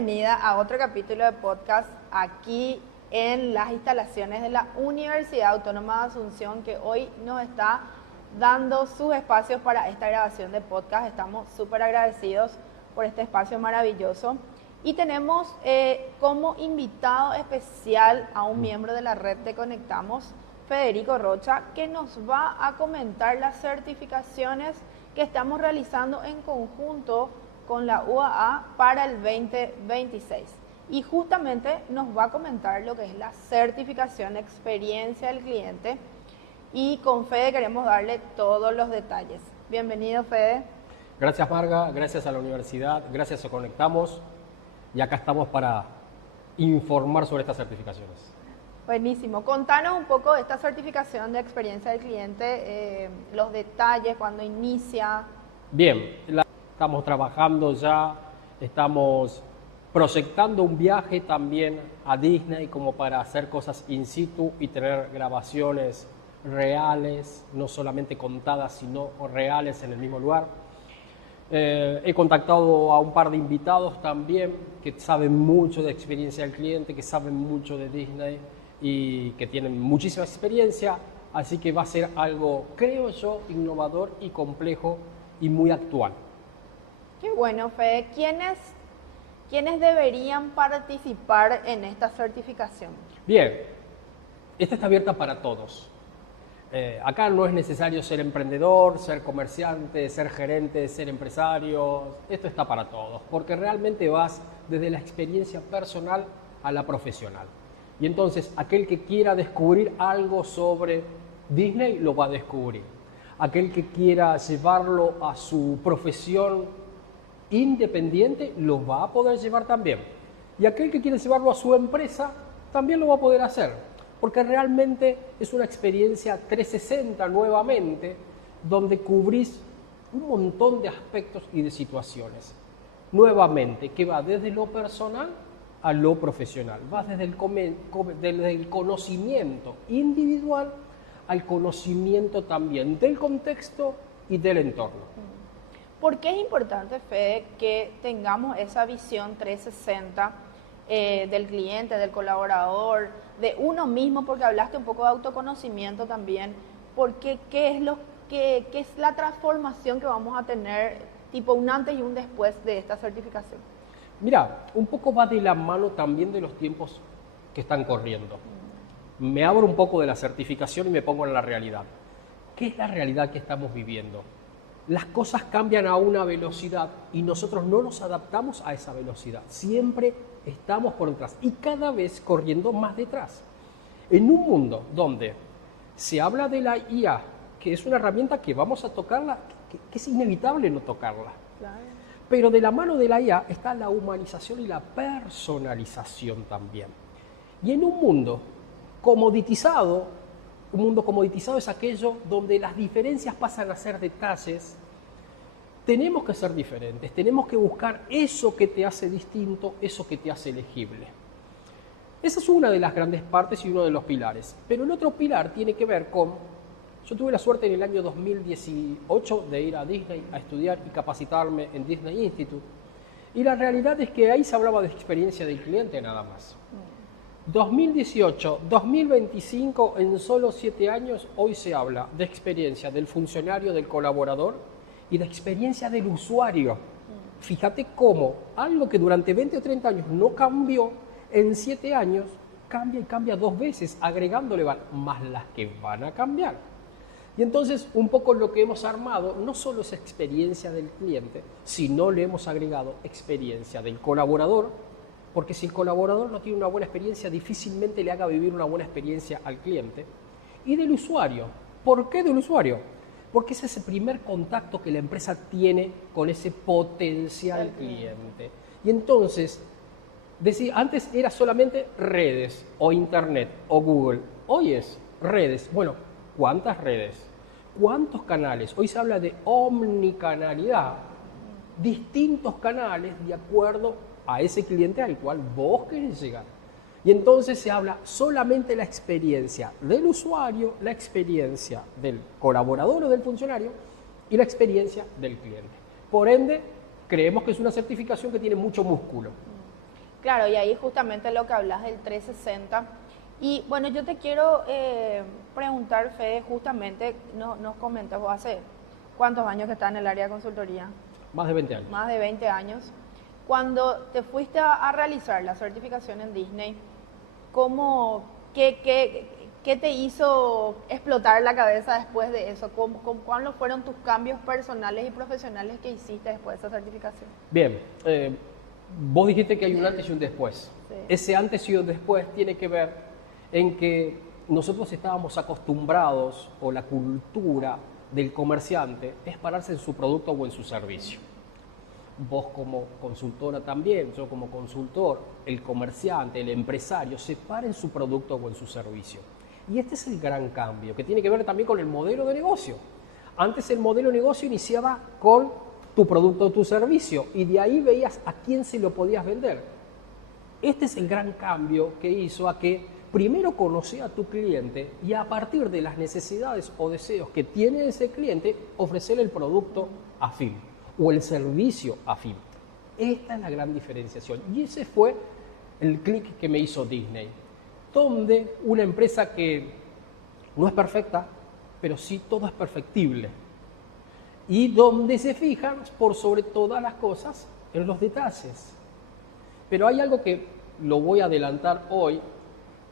bienvenida a otro capítulo de podcast aquí en las instalaciones de la Universidad Autónoma de Asunción, que hoy nos está dando sus espacios para esta grabación de podcast. Estamos súper agradecidos por este espacio maravilloso. Y tenemos como invitado especial a un miembro de la red de Conectamos, Federico Rocha, que nos va a comentar las certificaciones que estamos realizando en conjunto con la UAA para el 2026. Y justamente nos va a comentar lo que es la certificación de experiencia del cliente. Y con Fede queremos darle todos los detalles. Bienvenido, Fede. Gracias, Marga. Gracias a la universidad. Gracias a Conectamos. Y acá estamos para informar sobre estas certificaciones. Buenísimo. Contanos un poco de esta certificación de experiencia del cliente, los detalles, cuándo inicia. Bien, estamos trabajando ya, estamos proyectando un viaje también a Disney como para hacer cosas in situ y tener grabaciones reales, no solamente contadas, sino reales en el mismo lugar. He contactado a un par de invitados también que saben mucho de experiencia del cliente, que saben mucho de Disney y que tienen muchísima experiencia, así que va a ser algo, creo yo, innovador y complejo y muy actual. Qué bueno, Fede. ¿Quiénes deberían participar en esta certificación? Bien, esta está abierta para todos. Acá no es necesario ser emprendedor, ser comerciante, ser gerente, ser empresario. Esto está para todos, porque realmente vas desde la experiencia personal a la profesional. Y entonces, aquel que quiera descubrir algo sobre Disney, lo va a descubrir. Aquel que quiera llevarlo a su profesión independiente, lo va a poder llevar también. Y aquel que quiere llevarlo a su empresa, también lo va a poder hacer. Porque realmente es una experiencia 360 nuevamente, donde cubrís un montón de aspectos y de situaciones. Nuevamente, que va desde lo personal a lo profesional. Va desde el conocimiento individual al conocimiento también del contexto y del entorno. ¿Por qué es importante, Fede, que tengamos esa visión 360 del cliente, del colaborador, de uno mismo? Porque hablaste un poco de autoconocimiento también. Porque ¿qué es la transformación que vamos a tener, tipo un antes y un después de esta certificación? Mira, un poco va de la mano también de los tiempos que están corriendo. Me abro un poco de la certificación y me pongo en la realidad. ¿Qué es la realidad que estamos viviendo? Las cosas cambian a una velocidad y nosotros no nos adaptamos a esa velocidad. Siempre estamos por detrás y cada vez corriendo más detrás. En un mundo donde se habla de la IA, que es una herramienta que vamos a tocarla, que es inevitable no tocarla. Claro. Pero de la mano de la IA está la humanización y la personalización también. Y en un mundo comoditizado es aquello donde las diferencias pasan a ser detalles. Tenemos que ser diferentes, tenemos que buscar eso que te hace distinto, eso que te hace elegible. Esa es una de las grandes partes y uno de los pilares. Pero el otro pilar tiene que ver con... Yo tuve la suerte en el año 2018 de ir a Disney a estudiar y capacitarme en Disney Institute. Y la realidad es que ahí se hablaba de experiencia del cliente nada más. 2018, 2025, en solo 7 años, hoy se habla de experiencia del funcionario, del colaborador y de experiencia del usuario. Fíjate cómo algo que durante 20 o 30 años no cambió, en 7 años cambia y cambia 2 veces, agregándole más las que van a cambiar. Y entonces un poco lo que hemos armado no solo es experiencia del cliente, sino le hemos agregado experiencia del colaborador, porque si el colaborador no tiene una buena experiencia, difícilmente le haga vivir una buena experiencia al cliente. Y del usuario. ¿Por qué del usuario? Porque ese es el primer contacto que la empresa tiene con ese potencial cliente. Y entonces, antes era solamente redes, o internet, o Google. Hoy es redes. Bueno, ¿cuántas redes? ¿Cuántos canales? Hoy se habla de omnicanalidad. Distintos canales de acuerdo a ese cliente al cual vos querés llegar. Y entonces se habla solamente de la experiencia del usuario, la experiencia del colaborador o del funcionario y la experiencia del cliente. Por ende, creemos que es una certificación que tiene mucho músculo. Claro, y ahí justamente lo que hablas del 360. Y bueno, yo te quiero preguntar, Fede, justamente, nos comentas, vos hace cuántos años que estás en el área de consultoría. Más de 20 años. Más de 20 años. Cuando te fuiste a realizar la certificación en Disney, ¿qué te hizo explotar la cabeza después de eso? ¿Cuáles fueron tus cambios personales y profesionales que hiciste después de esa certificación? Bien, vos dijiste que hay un antes y un después. Sí. Ese antes y un después tiene que ver en que nosotros estábamos acostumbrados, o la cultura del comerciante es pararse en su producto o en su servicio. Vos como consultora también, yo como consultor, el comerciante, el empresario, se para en su producto o en su servicio. Y este es el gran cambio, que tiene que ver también con el modelo de negocio. Antes el modelo de negocio iniciaba con tu producto o tu servicio, y de ahí veías a quién se lo podías vender. Este es el gran cambio que hizo a que primero conocer a tu cliente y a partir de las necesidades o deseos que tiene ese cliente, ofrecerle el producto afín o el servicio afín. Esta es la gran diferenciación y ese fue el clic que me hizo Disney, donde una empresa que no es perfecta, pero sí todo es perfectible, y donde se fijan por sobre todas las cosas en los detalles. Pero hay algo que lo voy a adelantar hoy,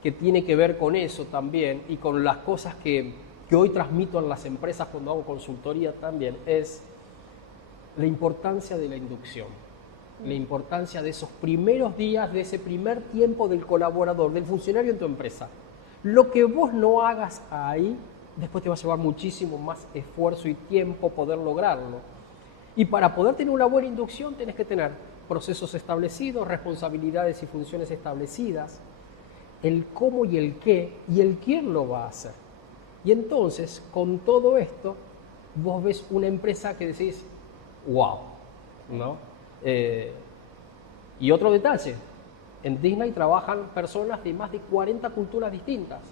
que tiene que ver con eso también y con las cosas que hoy transmito en las empresas cuando hago consultoría también, es la importancia de la inducción, la importancia de esos primeros días, de ese primer tiempo del colaborador, del funcionario en tu empresa. Lo que vos no hagas ahí, después te va a llevar muchísimo más esfuerzo y tiempo poder lograrlo. Y para poder tener una buena inducción tenés que tener procesos establecidos, responsabilidades y funciones establecidas, el cómo y el qué y el quién lo va a hacer. Y entonces, con todo esto, vos ves una empresa que decís, wow, ¿no? Y otro detalle, en Disney trabajan personas de más de 40 culturas distintas.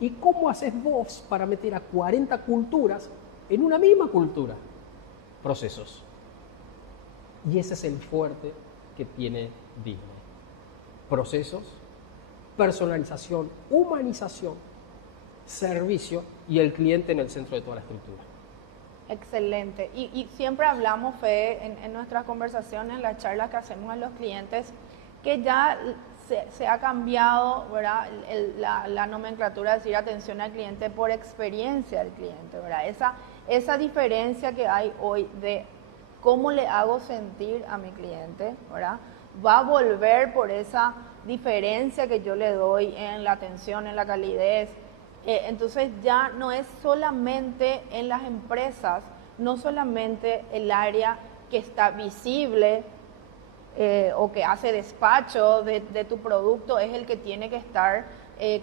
¿Y cómo haces vos para meter a 40 culturas en una misma cultura? Procesos. Y ese es el fuerte que tiene Disney. Procesos, personalización, humanización, servicio y el cliente en el centro de toda la estructura. Excelente. Y siempre hablamos, Fede, en nuestras conversaciones, en las charlas que hacemos a los clientes, que ya se ha cambiado, ¿verdad? La nomenclatura de decir atención al cliente por experiencia del cliente, ¿verdad? Esa diferencia que hay hoy de cómo le hago sentir a mi cliente, ¿verdad? Va a volver por esa diferencia que yo le doy en la atención, en la calidez. Entonces ya no es solamente en las empresas, no solamente el área que está visible o que hace despacho de tu producto es el que tiene que estar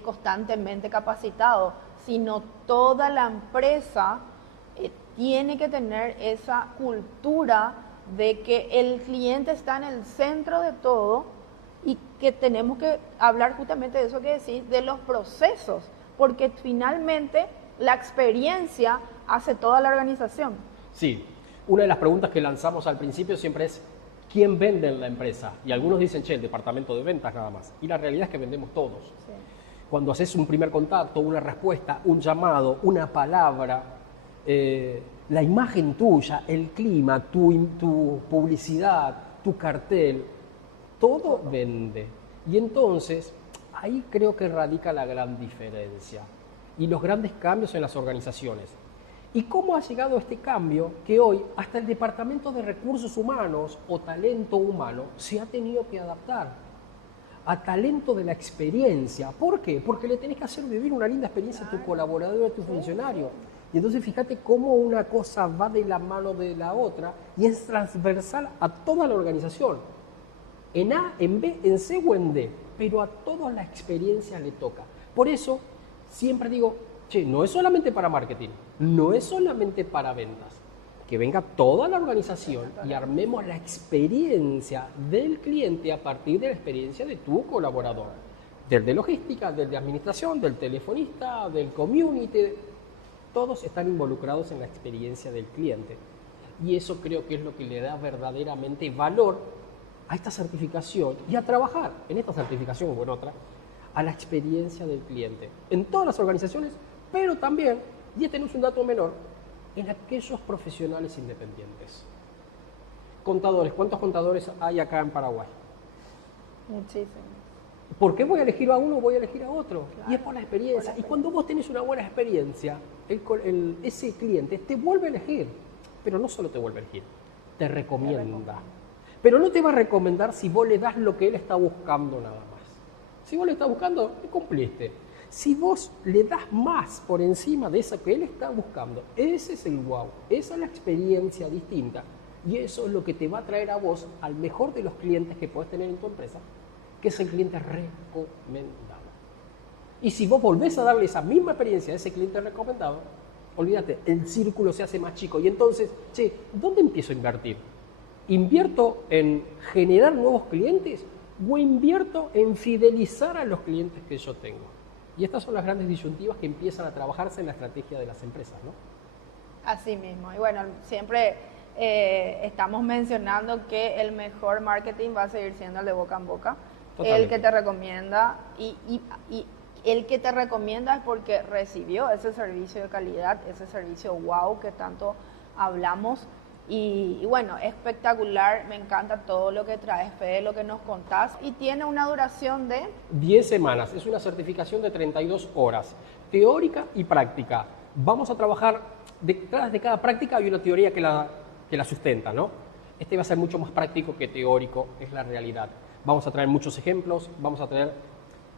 constantemente capacitado, sino toda la empresa tiene que tener esa cultura de que el cliente está en el centro de todo y que tenemos que hablar justamente de eso que decís, de los procesos, porque finalmente la experiencia hace toda la organización. Sí, una de las preguntas que lanzamos al principio siempre es ¿quién vende en la empresa? Y algunos dicen, che, el departamento de ventas nada más. Y la realidad es que vendemos todos. Sí. Cuando haces un primer contacto, una respuesta, un llamado, una palabra, la imagen tuya, el clima, tu publicidad, tu cartel, todo vende. Y entonces, ahí creo que radica la gran diferencia y los grandes cambios en las organizaciones. ¿Y cómo ha llegado este cambio que hoy hasta el Departamento de Recursos Humanos o Talento Humano se ha tenido que adaptar a talento de la experiencia? ¿Por qué? Porque le tenés que hacer vivir una linda experiencia a tu colaborador, a tu funcionario. Y entonces fíjate cómo una cosa va de la mano de la otra y es transversal a toda la organización. En A, en B, en C o en D, pero a toda la experiencia le toca. Por eso siempre digo, che, no es solamente para marketing, no es solamente para ventas, que venga toda la organización y armemos la experiencia del cliente a partir de la experiencia de tu colaborador, del de logística, del de administración, del telefonista, del community, todos están involucrados en la experiencia del cliente. Y eso creo que es lo que le da verdaderamente valor a esta certificación y a trabajar en esta certificación o en otra a la experiencia del cliente en todas las organizaciones, pero también, y este no es un dato menor, en aquellos profesionales independientes. Contadores, ¿cuántos contadores hay acá en Paraguay? Muchísimos. ¿Por qué voy a elegir a uno o voy a elegir a otro? Claro, Y es por la experiencia. Y cuando vos tenés una buena experiencia, ese cliente te vuelve a elegir. Pero no solo te vuelve a elegir, te recomienda. Pero no te va a recomendar si vos le das lo que él está buscando nada más. Si vos le estás buscando, le cumpliste. Si vos le das más por encima de eso que él está buscando, ese es el wow, esa es la experiencia distinta. Y eso es lo que te va a traer a vos al mejor de los clientes que podés tener en tu empresa, que es el cliente recomendado. Y si vos volvés a darle esa misma experiencia a ese cliente recomendado, olvídate, el círculo se hace más chico. Y entonces, ¿dónde empiezo a invertir? ¿Invierto en generar nuevos clientes o invierto en fidelizar a los clientes que yo tengo? Y estas son las grandes disyuntivas que empiezan a trabajarse en la estrategia de las empresas, ¿no? Así mismo. Y bueno, siempre estamos mencionando que el mejor marketing va a seguir siendo el de boca en boca. Totalmente. El que te recomienda y el que te recomienda es porque recibió ese servicio de calidad, ese servicio wow que tanto hablamos. Y bueno, espectacular, me encanta todo lo que traes, Fede, lo que nos contás. Y tiene una duración de 10 semanas, es una certificación de 32 horas, teórica y práctica. Vamos a trabajar, detrás de cada práctica hay una teoría que la sustenta, ¿no? Este va a ser mucho más práctico que teórico, es la realidad. Vamos a traer muchos ejemplos, vamos a traer...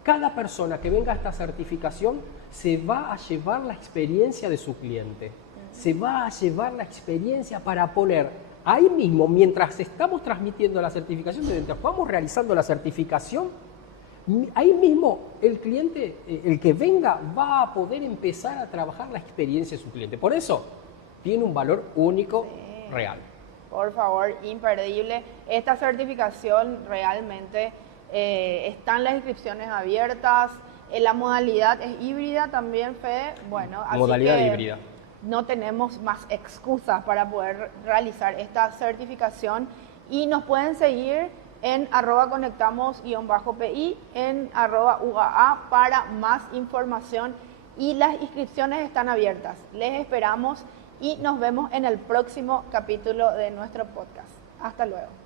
Cada persona que venga a esta certificación se va a llevar la experiencia de su cliente. Se va a llevar la experiencia para poner ahí mismo, mientras estamos transmitiendo la certificación, mientras vamos realizando la certificación, ahí mismo el cliente, el que venga, va a poder empezar a trabajar la experiencia de su cliente. Por eso tiene un valor único, real. Por favor, imperdible. Esta certificación realmente están las inscripciones abiertas. La modalidad es híbrida también, Fede. Bueno, así modalidad que híbrida. No tenemos más excusas para poder realizar esta certificación y nos pueden seguir en @conectamos_pi, en @uaa para más información y las inscripciones están abiertas. Les esperamos y nos vemos en el próximo capítulo de nuestro podcast. Hasta luego.